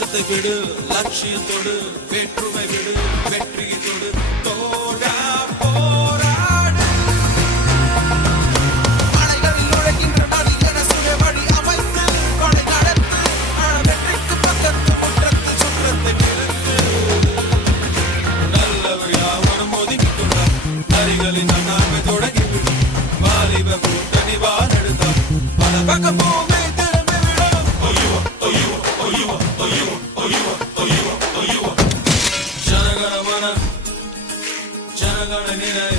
லட்சத்தை விடு லட்சியத்தோடு வேற்றுமை விடு வெற்றியத்தோடு. தோடா Back up, boom! Karanı nilay